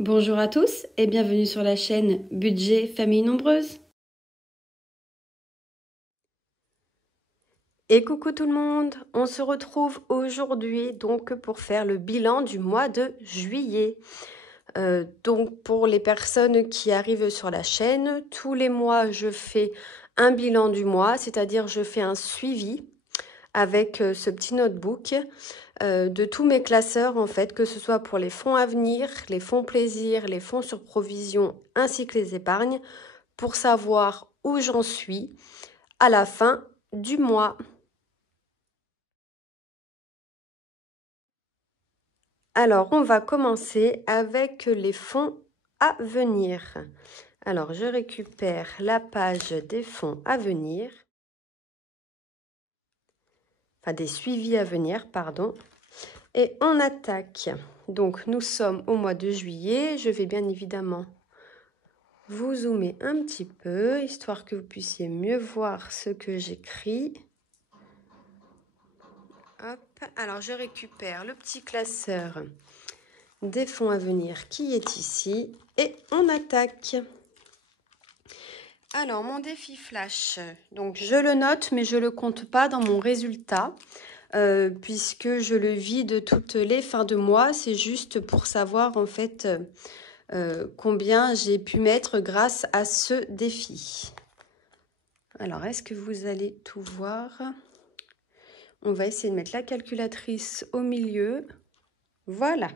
Bonjour à tous et bienvenue sur la chaîne Budget Famille Nombreuse. Et coucou tout le monde, on se retrouve aujourd'hui donc pour faire le bilan du mois de juillet. Donc pour les personnes qui arrivent sur la chaîne, tous les mois je fais un bilan du mois, c'est-à-dire je fais un suivi avec ce petit notebook de tous mes classeurs en fait, que ce soit pour les fonds à venir, les fonds plaisir, les fonds sur provision ainsi que les épargnes, pour savoir où j'en suis à la fin du mois. Alors, on va commencer avec les fonds à venir. Alors, je récupère la page des fonds à venir. Enfin, des suivis à venir, pardon. Et on attaque. Donc, nous sommes au mois de juillet. Je vais bien évidemment vous zoomer un petit peu, histoire que vous puissiez mieux voir ce que j'écris. Hop. Alors, je récupère le petit classeur des fonds à venir qui est ici et on attaque. Alors, mon défi flash, donc je le note, mais je ne le compte pas dans mon résultat, puisque je le vide toutes les fins de mois. C'est juste pour savoir en fait combien j'ai pu mettre grâce à ce défi. Alors, est-ce que vous allez tout voir? On va essayer de mettre la calculatrice au milieu. Voilà.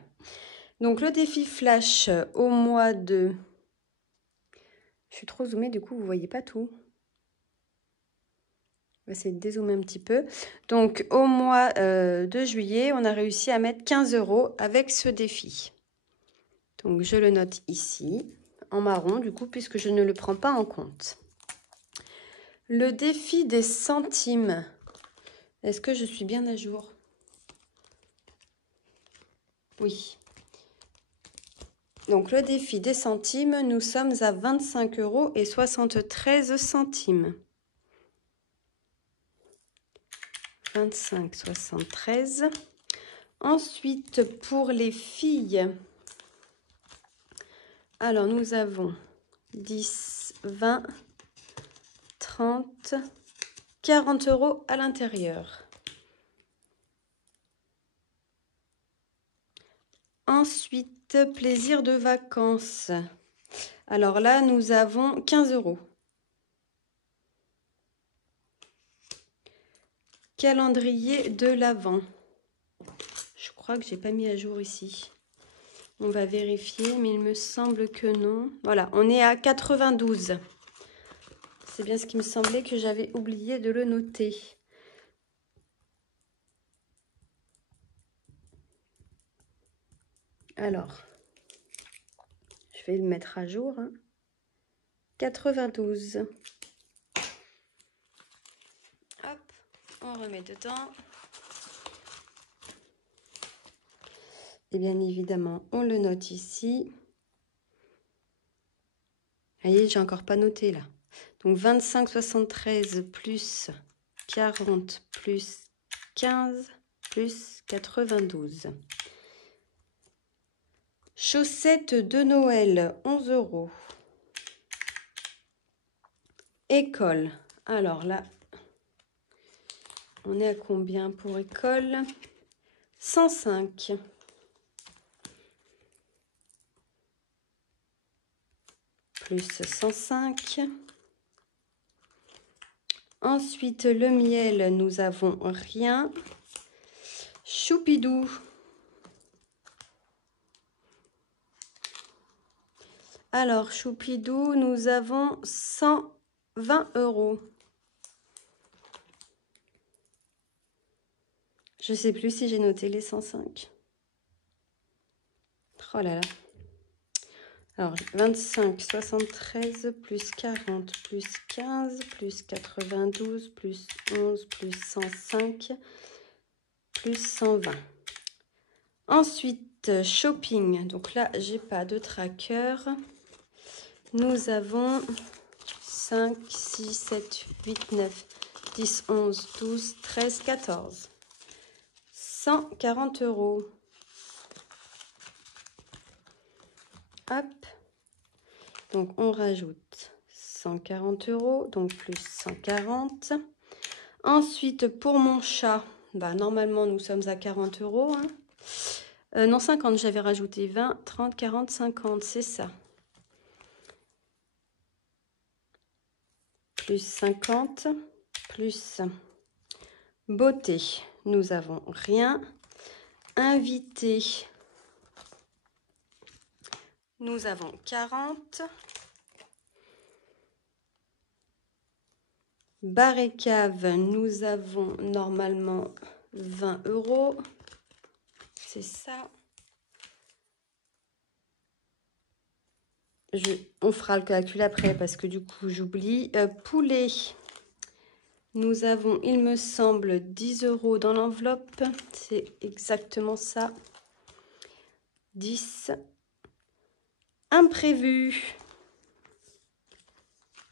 Donc, le défi flash au mois de... Je suis trop zoomée, du coup, vous ne voyez pas tout. On va essayer de dézoomer un petit peu. Donc, au mois de juillet, on a réussi à mettre 15 € avec ce défi. Donc, je le note ici, en marron, du coup, puisque je ne le prends pas en compte. Le défi des centimes. Est-ce que je suis bien à jour? Oui. Donc, le défi des centimes, nous sommes à 25,73 €. 25,73. Ensuite, pour les filles, alors nous avons 10, 20, 30, 40 € à l'intérieur. Ensuite, plaisir de vacances. Alors là, nous avons 15 €. Calendrier de l'Avent. Je crois que j'ai pas mis à jour ici. On va vérifier, mais il me semble que non. Voilà, on est à 92. C'est bien ce qui me semblait, que j'avais oublié de le noter. Alors, je vais le mettre à jour. 92. Hop, on remet dedans. Et bien évidemment, on le note ici. Vous voyez, j'ai encore pas noté là. Donc 25,73 plus 40 plus 15 plus 92. Chaussettes de Noël, 11 €. École. Alors là, on est à combien pour école? 105. Plus 105. Ensuite, le miel, nous avons rien. Choupidou. Alors, Choupidou, nous avons 120 €. Je ne sais plus si j'ai noté les 105. Oh là là. Alors, 25,73 plus 40 plus 15 plus 92 plus 11 plus 105 plus 120. Ensuite, shopping. Donc là, j'ai pas de tracker. Nous avons 5, 6, 7, 8, 9, 10, 11, 12, 13, 14. 140 €. Hop. Donc, on rajoute 140 €, donc plus 140. Ensuite, pour mon chat, bah, normalement, nous sommes à 40 €. Hein. Non, 50, j'avais rajouté 20, 30, 40, 50, c'est ça. Plus 50, plus beauté, nous avons rien. Invité, nous avons 40. Bar et cave, nous avons normalement 20 €. C'est ça. On fera le calcul après parce que du coup j'oublie. Poulet, nous avons, il me semble, 10 € dans l'enveloppe. C'est exactement ça. 10. Imprévu.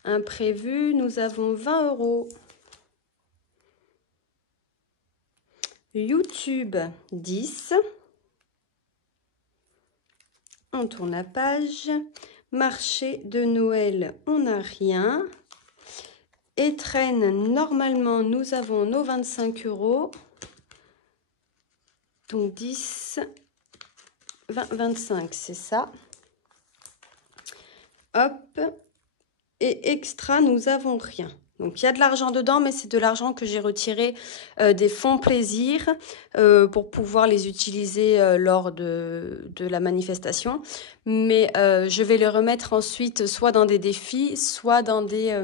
Imprévu, nous avons 20 €. YouTube, 10. On tourne la page. Marché de Noël, on n'a rien. Étrennes, normalement, nous avons nos 25 €. Donc 10, 20, 25, c'est ça. Hop. Et extra, nous avons rien. Donc, il y a de l'argent dedans, mais c'est de l'argent que j'ai retiré des fonds plaisir pour pouvoir les utiliser lors de la manifestation. Mais je vais les remettre ensuite soit dans des défis, soit dans des...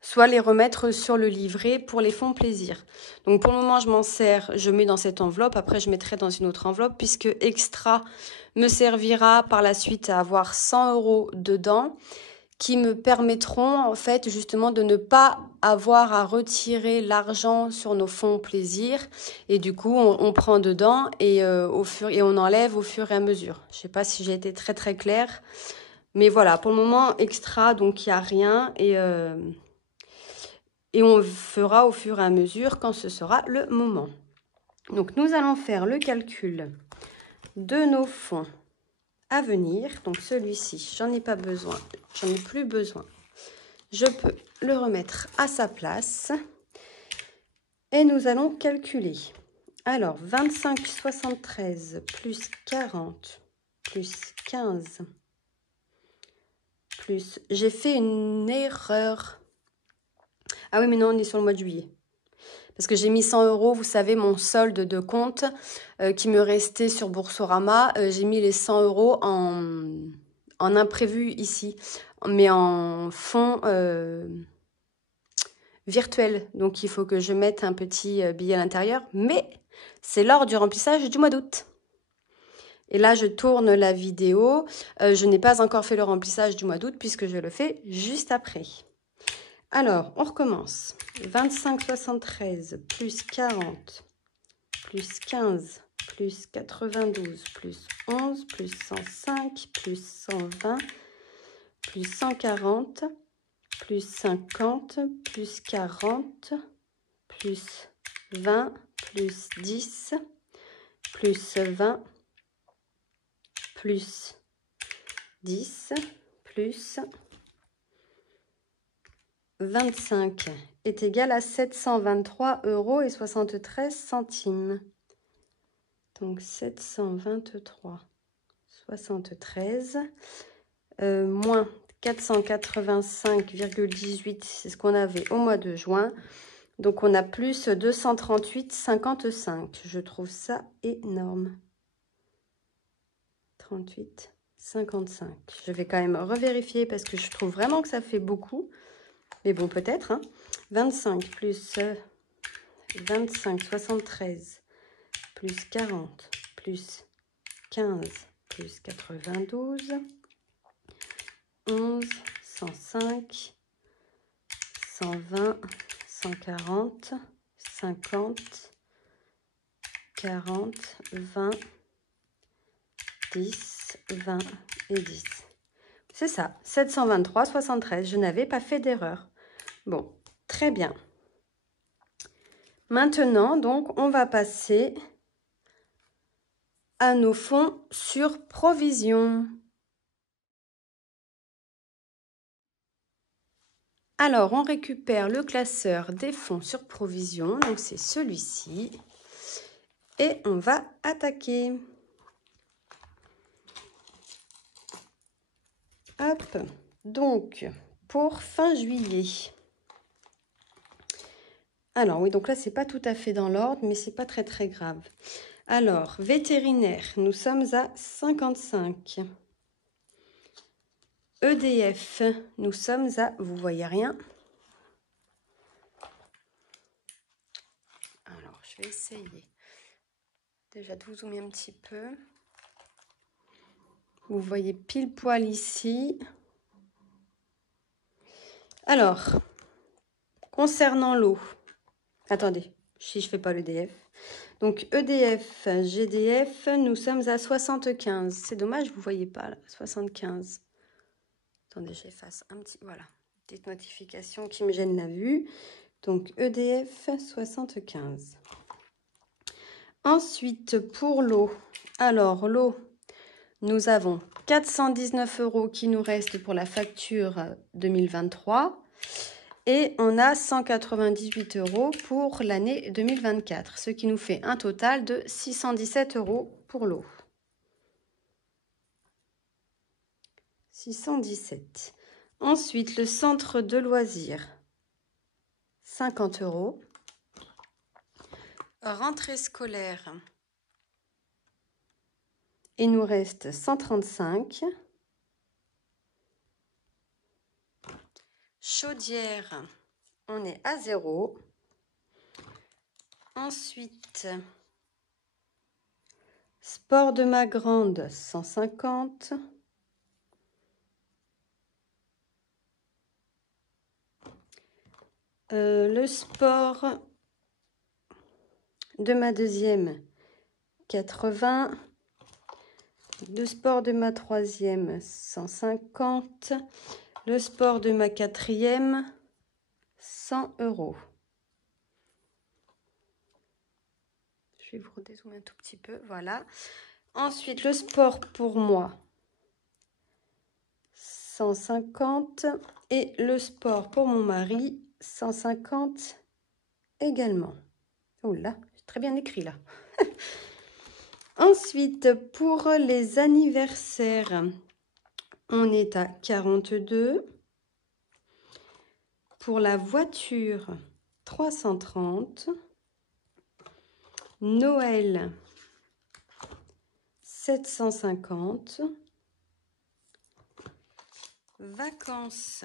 soit les remettre sur le livret pour les fonds plaisir. Donc, pour le moment, je m'en sers, je mets dans cette enveloppe. Après, je mettrai dans une autre enveloppe puisque extra me servira par la suite à avoir 100 € dedans, qui me permettront en fait justement de ne pas avoir à retirer l'argent sur nos fonds plaisir et du coup on prend dedans et on enlève au fur et à mesure. Je sais pas si j'ai été très claire, mais voilà, pour le moment extra, donc il n'y a rien et on fera au fur et à mesure quand ce sera le moment. Donc nous allons faire le calcul de nos fonds à venir. Donc celui-ci, j'en ai pas besoin, j'en ai plus besoin. Je peux le remettre à sa place. Et nous allons calculer. Alors, 25,73 plus 40 plus 15 plus... J'ai fait une erreur. Ah oui, mais non, on est sur le mois de juillet. Parce que j'ai mis 100 €, vous savez, mon solde de compte qui me restait sur Boursorama. J'ai mis les 100 € en imprévu ici, mais en fonds virtuel. Donc, il faut que je mette un petit billet à l'intérieur. Mais c'est lors du remplissage du mois d'août. Et là, je tourne la vidéo. Je n'ai pas encore fait le remplissage du mois d'août puisque je le fais juste après. Alors, on recommence. 25,73 plus 40 plus 15 plus 92 plus 11 plus 105 plus 120 plus 140 plus 50 plus 40 plus 20 plus 10 plus 20 plus 10 plus 25 est égal à 723,73 €. Donc 723,73 moins 485,18, c'est ce qu'on avait au mois de juin. Donc on a plus 238,55. Je trouve ça énorme. 38,55. Je vais quand même revérifier parce que je trouve vraiment que ça fait beaucoup. Mais bon, peut-être. Hein. 25 plus 25,73 plus 40 plus 15 plus 92, 11, 105, 120, 140, 50, 40, 20, 10, 20 et 10. C'est ça, 723,73. Je n'avais pas fait d'erreur. Bon, très bien. Maintenant, donc, on va passer à nos fonds sur provision. Alors, on récupère le classeur des fonds sur provision, donc c'est celui-ci. Et on va attaquer. Hop, donc pour fin juillet. Alors oui, donc là c'est pas tout à fait dans l'ordre, mais c'est pas très grave. Alors, vétérinaire, nous sommes à 55. EDF, nous sommes à, vous voyez rien. Alors, je vais essayer déjà de vous zoomer un petit peu. Vous voyez pile poil ici. Alors, concernant l'eau, attendez, si je ne fais pas l'EDF. Donc, EDF, GDF, nous sommes à 75. C'est dommage, vous ne voyez pas là, 75. Attendez, j'efface un petit... Voilà, petite notification qui me gêne la vue. Donc, EDF, 75. Ensuite, pour l'eau. Alors, l'eau, nous avons 419 € qui nous restent pour la facture 2023. Et on a 198 € pour l'année 2024, ce qui nous fait un total de 617 € pour l'eau. 617. Ensuite, le centre de loisirs, 50 €. Rentrée scolaire, il nous reste 135. Chaudière, on est à 0. Ensuite, sport de ma grande, 150. Le sport de ma deuxième, 80. Le sport de ma troisième, 150. Le sport de ma quatrième, 100 €. Je vais vous redézoomer un tout petit peu, voilà. Ensuite, le sport pour moi, 150. Et le sport pour mon mari, 150 également. Oh là, c'est très bien écrit là. Ensuite, pour les anniversaires, on est à 42. Pour la voiture, 330. Noël, 750. Vacances,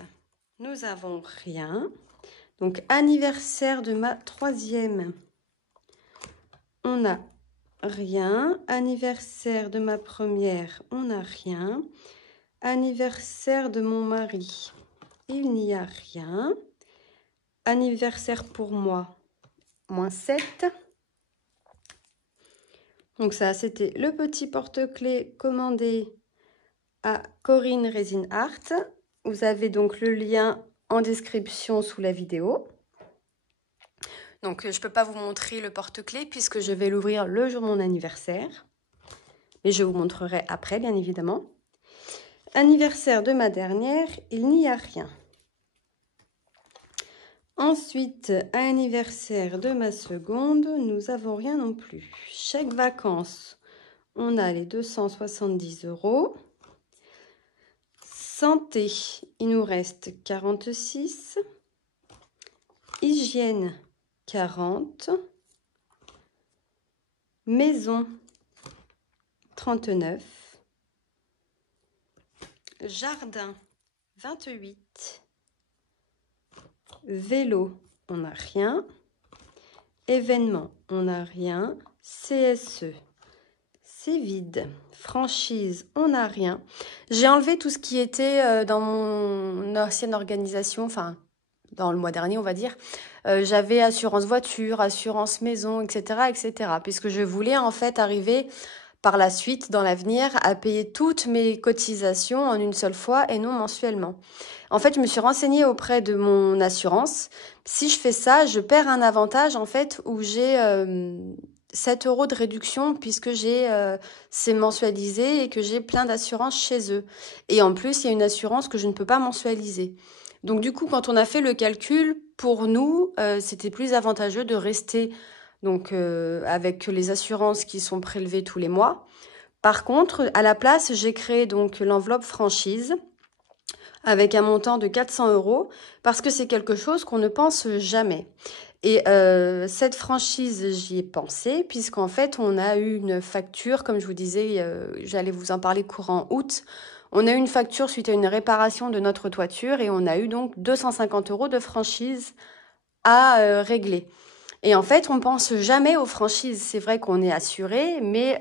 nous avons rien. Donc, anniversaire de ma troisième, on n'a rien. Anniversaire de ma première, on n'a rien. Anniversaire de mon mari, il n'y a rien. Anniversaire pour moi, moins 7. Donc ça, c'était le petit porte-clés commandé à Corinne Resin Art. Vous avez donc le lien en description sous la vidéo. Donc je ne peux pas vous montrer le porte-clés puisque je vais l'ouvrir le jour de mon anniversaire. Mais je vous montrerai après, bien évidemment. Anniversaire de ma dernière, il n'y a rien. Ensuite, anniversaire de ma seconde, nous n'avons rien non plus. Chèque vacances, on a les 270 €. Santé, il nous reste 46. Hygiène, 40. Maison, 39. Jardin, 28. Vélo, on n'a rien. Événement, on n'a rien. CSE, c'est vide. Franchise, on n'a rien. J'ai enlevé tout ce qui était dans mon ancienne organisation, enfin, dans le mois dernier, on va dire. J'avais assurance voiture, assurance maison, etc., puisque je voulais en fait arriver par la suite, dans l'avenir, à payer toutes mes cotisations en une seule fois et non mensuellement. En fait, je me suis renseignée auprès de mon assurance. Si je fais ça, je perds un avantage en fait où j'ai 7 € de réduction puisque c'est mensualisé et que j'ai plein d'assurances chez eux. Et en plus, il y a une assurance que je ne peux pas mensualiser. Donc du coup, quand on a fait le calcul, pour nous, c'était plus avantageux de rester donc avec les assurances qui sont prélevées tous les mois. Par contre, à la place, j'ai créé donc l'enveloppe franchise avec un montant de 400 € parce que c'est quelque chose qu'on ne pense jamais. Et cette franchise, j'y ai pensé puisqu'en fait, on a eu une facture, comme je vous disais, j'allais vous en parler courant août. On a eu une facture suite à une réparation de notre toiture et on a eu donc 250 € de franchise à régler. Et en fait, on pense jamais aux franchises. C'est vrai qu'on est assuré, mais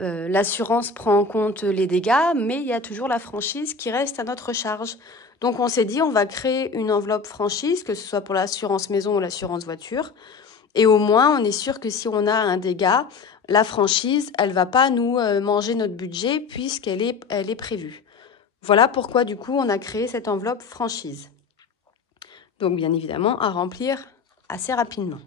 l'assurance prend en compte les dégâts, mais il y a toujours la franchise qui reste à notre charge. Donc on s'est dit, on va créer une enveloppe franchise, que ce soit pour l'assurance maison ou l'assurance voiture. Et au moins, on est sûr que si on a un dégât, la franchise, elle va pas nous manger notre budget puisqu'elle est prévue. Voilà pourquoi, du coup, on a créé cette enveloppe franchise. Donc, bien évidemment, à remplir assez rapidement.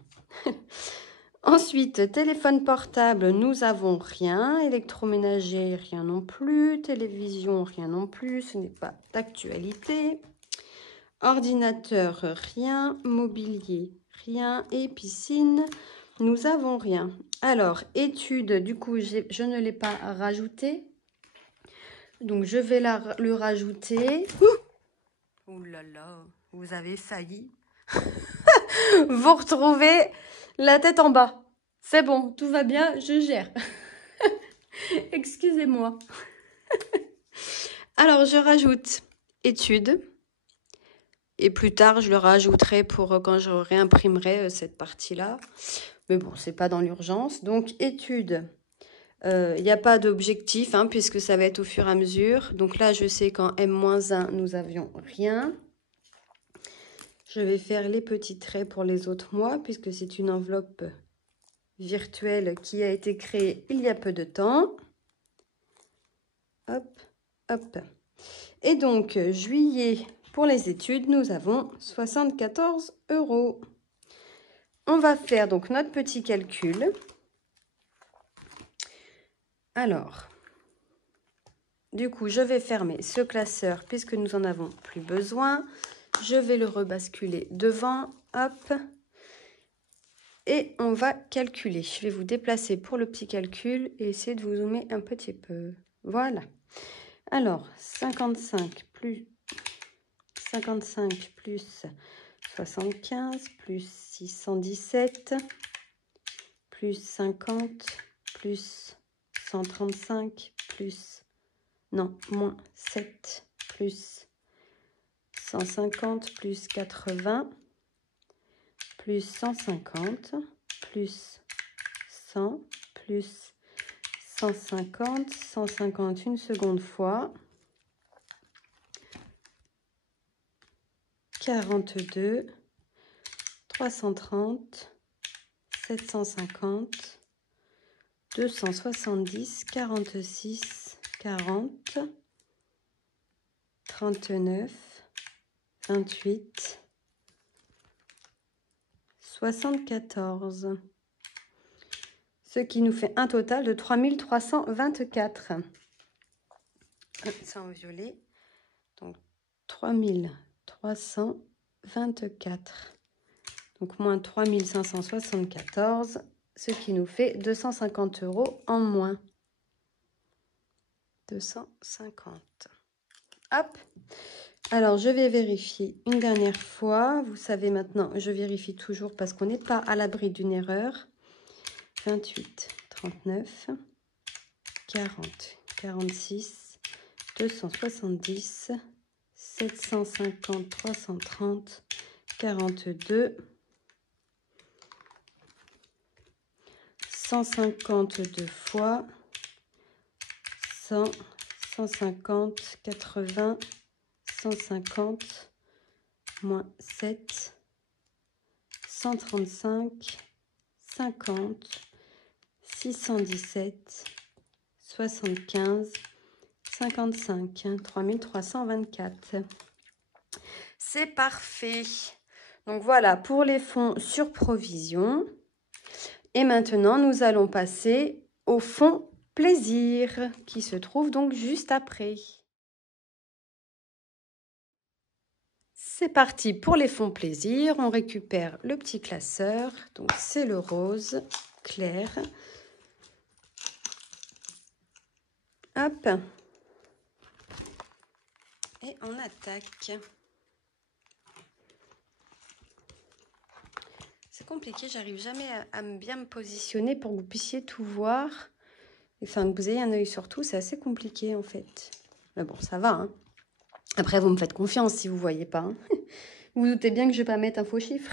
Ensuite, téléphone portable, nous avons rien. Électroménager, rien non plus. Télévision, rien non plus. Ce n'est pas d'actualité. Ordinateur, rien. Mobilier, rien. Et piscine, nous avons rien. Alors, études, du coup, je ne l'ai pas rajouté. Donc, je vais le rajouter. Ouh là là, vous avez failli vous retrouvez la tête en bas. C'est bon, tout va bien, je gère. Excusez-moi. Alors, je rajoute études. Et plus tard, je le rajouterai pour quand je réimprimerai cette partie-là. Mais bon, c'est pas dans l'urgence. Donc, études. Il n'y a pas d'objectif, hein, puisque ça va être au fur et à mesure. Donc là, je sais qu'en M-1, nous avions rien. Je vais faire les petits traits pour les autres mois, puisque c'est une enveloppe virtuelle qui a été créée il y a peu de temps. Hop, hop. Et donc, juillet, pour les études, nous avons 74 €. On va faire donc notre petit calcul. Alors, du coup, je vais fermer ce classeur puisque nous en avons plus besoin. Je vais le rebasculer devant. Hop. Et on va calculer. Je vais vous déplacer pour le petit calcul et essayer de vous zoomer un petit peu. Voilà. Alors, 55 plus 75 plus 617 plus 50 plus 135 plus... Non, moins 7 plus 150 plus 80 plus 150 plus 100 plus 150, 150 une seconde fois, 42, 330, 750, 270, 46, 40, 39, 28, 74. Ce qui nous fait un total de 3324. Ça en violet. Donc 3324. Donc moins 3574. Ce qui nous fait 250 € en moins. 250. Hop. Alors, je vais vérifier une dernière fois. Vous savez maintenant, je vérifie toujours parce qu'on n'est pas à l'abri d'une erreur. 28, 39, 40, 46, 270, 750, 330, 42, 152 fois, 100, 150, 80, 150, moins 7, 135, 50, 617, 75, 55, 3324. C'est parfait. Donc voilà pour les fonds sur provision. Et maintenant, nous allons passer au fond plaisir qui se trouve donc juste après. C'est parti pour les fonds plaisir. On récupère le petit classeur. Donc c'est le rose clair. Hop. Et on attaque. C'est compliqué, j'arrive jamais à bien me positionner pour que vous puissiez tout voir. Enfin, que vous ayez un œil sur tout, c'est assez compliqué en fait. Mais bon, ça va. Hein. Après, vous me faites confiance si vous ne voyez pas. Hein. Vous vous doutez bien que je ne vais pas mettre un faux chiffre.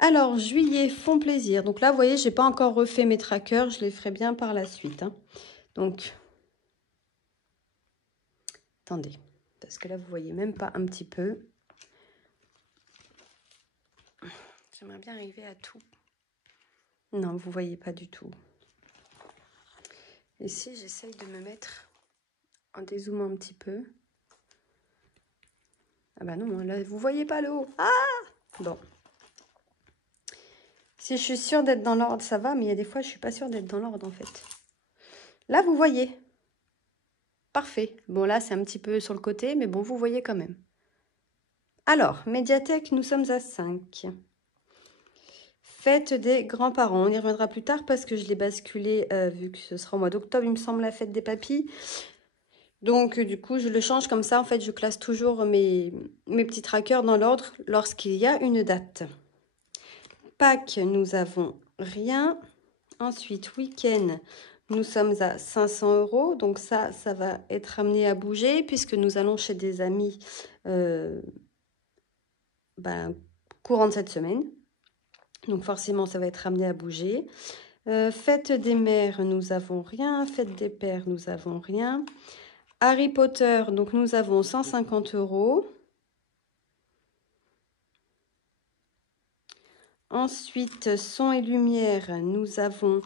Alors, juillet, fond plaisir. Donc là, vous voyez, je n'ai pas encore refait mes trackers. Je les ferai bien par la suite. Hein. Donc, attendez. Parce que là, vous ne voyez même pas un petit peu. J'aimerais bien arriver à tout. Non, vous ne voyez pas du tout. Et si j'essaye de me mettre en dézoomant un petit peu. Ah bah non, là, vous voyez pas le haut. Ah! Bon. Si je suis sûre d'être dans l'ordre, ça va, mais il y a des fois, je suis pas sûre d'être dans l'ordre, en fait. Là, vous voyez. Parfait. Bon, là, c'est un petit peu sur le côté, mais bon, vous voyez quand même. Alors, médiathèque, nous sommes à 5. Fête des grands-parents. On y reviendra plus tard parce que je l'ai basculé, vu que ce sera au mois d'octobre, il me semble, la fête des papis. Donc, du coup, je le change comme ça. En fait, je classe toujours mes petits trackers dans l'ordre lorsqu'il y a une date. Pâques, nous avons rien. Ensuite, week-end, nous sommes à 500 €. Donc ça va être amené à bouger puisque nous allons chez des amis courant de cette semaine. Donc forcément, ça va être amené à bouger. Fête des mères, nous avons rien. Fête des pères, nous avons rien. Harry Potter, donc nous avons 150 €. Ensuite, son et lumière, nous avons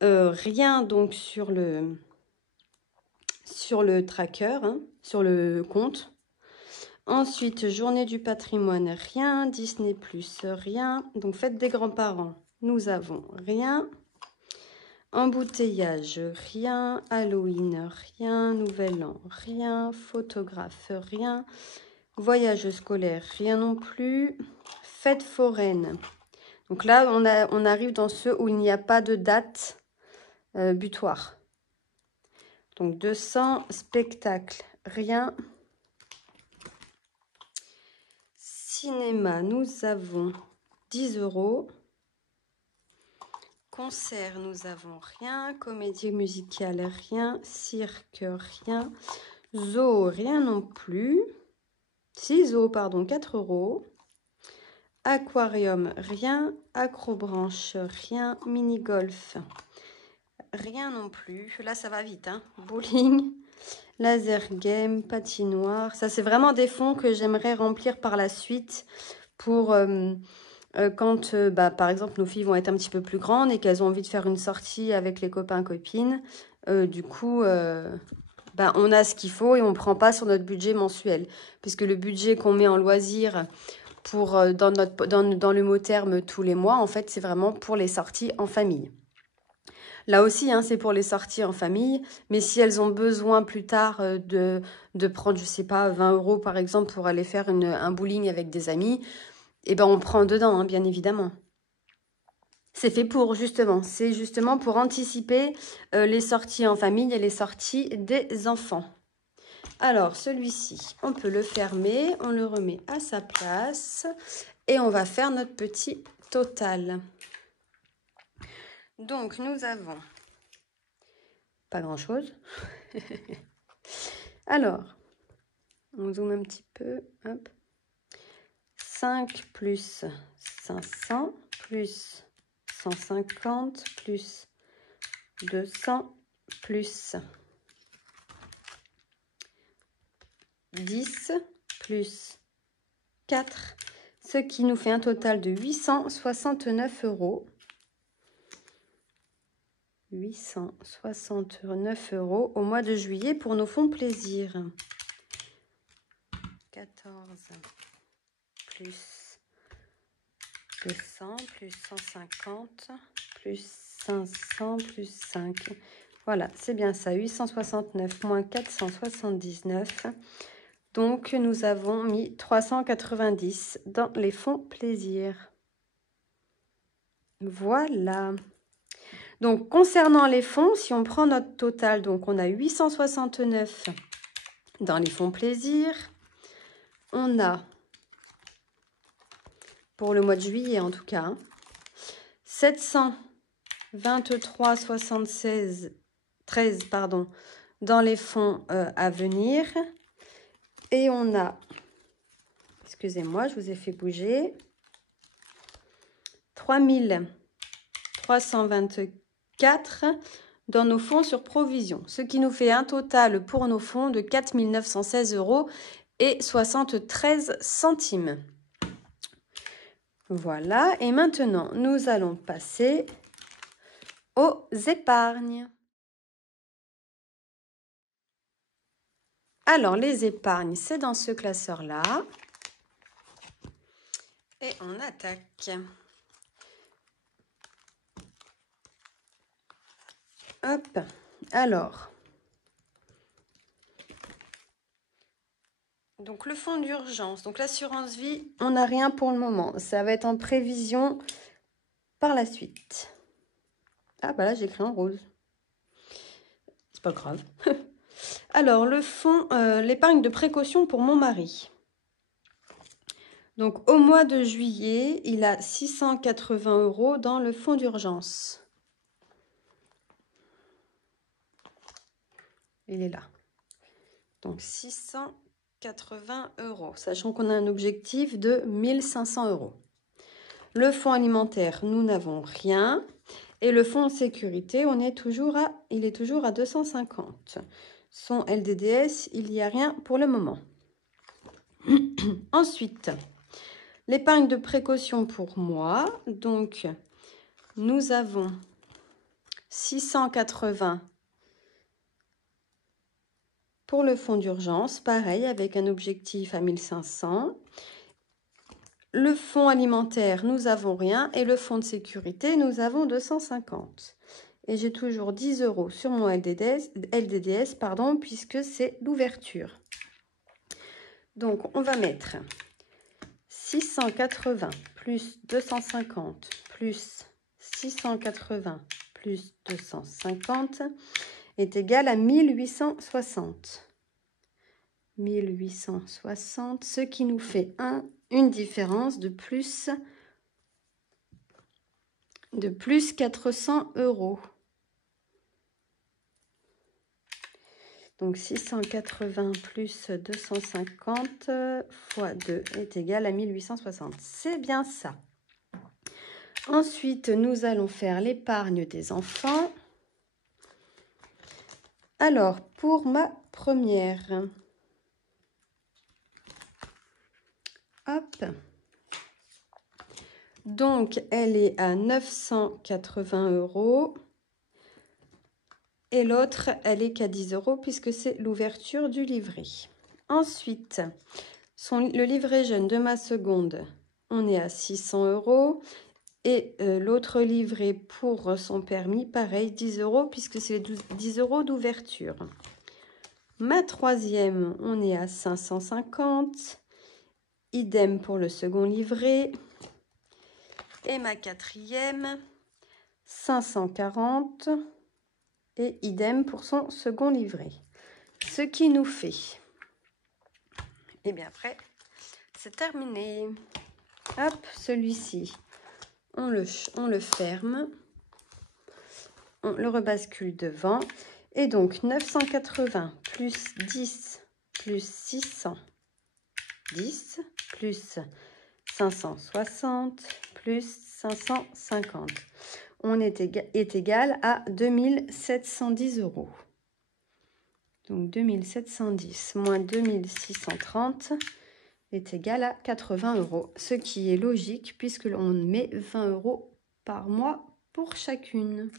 rien donc sur le tracker, hein, sur le compte. Ensuite, journée du patrimoine, rien. Disney+, rien. Donc, fête des grands-parents, nous avons rien. Embouteillage, rien. Halloween, rien. Nouvel an, rien. Photographe, rien. Voyage scolaire, rien non plus. Fête foraine. Donc là, on arrive dans ceux où il n'y a pas de date butoir. Donc 200, spectacle, rien. Cinéma, nous avons 10 €. Concert, nous avons rien. Comédie musicale, rien. Cirque, rien. Zoo, rien non plus. Si, zoo, pardon, 4 €. Aquarium, rien. Acrobranche, rien. Mini-golf, rien non plus. Là, ça va vite, hein. Bowling, laser game, patinoire. Ça, c'est vraiment des fonds que j'aimerais remplir par la suite pour quand, par exemple, nos filles vont être un petit peu plus grandes et qu'elles ont envie de faire une sortie avec les copains-copines. Du coup, on a ce qu'il faut et on ne prend pas sur notre budget mensuel. Puisque le budget qu'on met en loisir pour, dans le mot terme tous les mois, en fait, c'est vraiment pour les sorties en famille. Là aussi, hein, c'est pour les sorties en famille. Mais si elles ont besoin plus tard de prendre, je sais pas, 20 € par exemple pour aller faire un bowling avec des amis, eh ben on prend dedans, hein, bien évidemment. C'est fait pour, justement. C'est justement pour anticiper les sorties en famille et les sorties des enfants. Alors, celui-ci, on peut le fermer. On le remet à sa place. Et on va faire notre petit total. Donc, nous avons pas grand-chose. Alors, on zoome un petit peu. Hop. 5 plus 500 plus 150 plus 200 plus 10 plus 4, ce qui nous fait un total de 869 €. 869 € au mois de juillet pour nos fonds plaisir. 14 plus 200 plus 150 plus 500 plus 5. Voilà, c'est bien ça. 869 moins 479. Donc, nous avons mis 390 dans les fonds plaisir. Voilà. Donc, concernant les fonds, si on prend notre total, donc on a 869 dans les fonds plaisir. On a, pour le mois de juillet en tout cas, 723,76 pardon, dans les fonds à venir. Et on a, excusez-moi, je vous ai fait bouger, 3324 dans nos fonds sur provision, ce qui nous fait un total pour nos fonds de 4 916 € et 73 centimes. Voilà, et maintenant, nous allons passer aux épargnes. Alors, les épargnes, c'est dans ce classeur-là. Et on attaque. Hop, alors. Donc, le fonds d'urgence. Donc, l'assurance vie, on n'a rien pour le moment. Ça va être en prévision par la suite. Ah, bah là, j'ai écrit en rose. C'est pas grave. Alors, le fonds, l'épargne de précaution pour mon mari. Donc, au mois de juillet, il a 680 € dans le fonds d'urgence. Il est là. Donc, 680 €, sachant qu'on a un objectif de 1500 €. Le fonds alimentaire, nous n'avons rien. Et le fonds de sécurité, il est toujours à 250. Son LDDS, il n'y a rien pour le moment. Ensuite, l'épargne de précaution pour moi. Donc, nous avons 680 pour le fonds d'urgence. Pareil, avec un objectif à 1500. Le fonds alimentaire, nous n'avons rien. Et le fonds de sécurité, nous avons 250. Et j'ai toujours 10 € sur mon LDDS pardon, puisque c'est l'ouverture. Donc, on va mettre 680 plus 250 plus 680 plus 250 est égal à 1860. 1860, ce qui nous fait une différence de plus 400 €. Donc 680 plus 250 fois 2 est égal à 1860. C'est bien ça. Ensuite, nous allons faire l'épargne des enfants. Alors, pour ma première, hop. Donc, elle est à 980 € et l'autre, elle est qu'à 10 € puisque c'est l'ouverture du livret. Ensuite, le livret jeune de ma seconde, on est à 600 € et l'autre livret pour son permis, pareil, 10 € puisque c'est 10 € d'ouverture. Ma troisième, on est à 550, idem pour le second livret. Et ma quatrième, 540 et idem pour son second livret. Ce qui nous fait, et bien après, c'est terminé. Hop, celui-ci, on le ferme, on le rebascule devant. Et donc, 980 plus 10 plus 610 plus 560 plus 550. On est égal à 2710 €. Donc 2710 moins 2630 est égal à 80 €. Ce qui est logique puisque l'on met 20 € par mois pour chacune.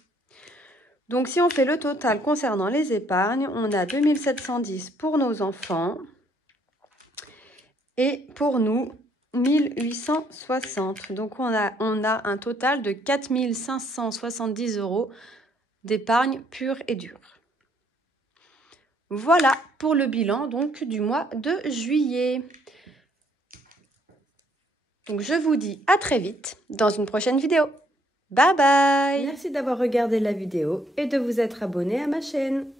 Donc si on fait le total concernant les épargnes, on a 2710 pour nos enfants. Et pour nous, 1860. Donc, on a un total de 4 570 € d'épargne pure et dure. Voilà pour le bilan donc du mois de juillet. Donc, je vous dis à très vite dans une prochaine vidéo. Bye bye! Merci d'avoir regardé la vidéo et de vous être abonné à ma chaîne.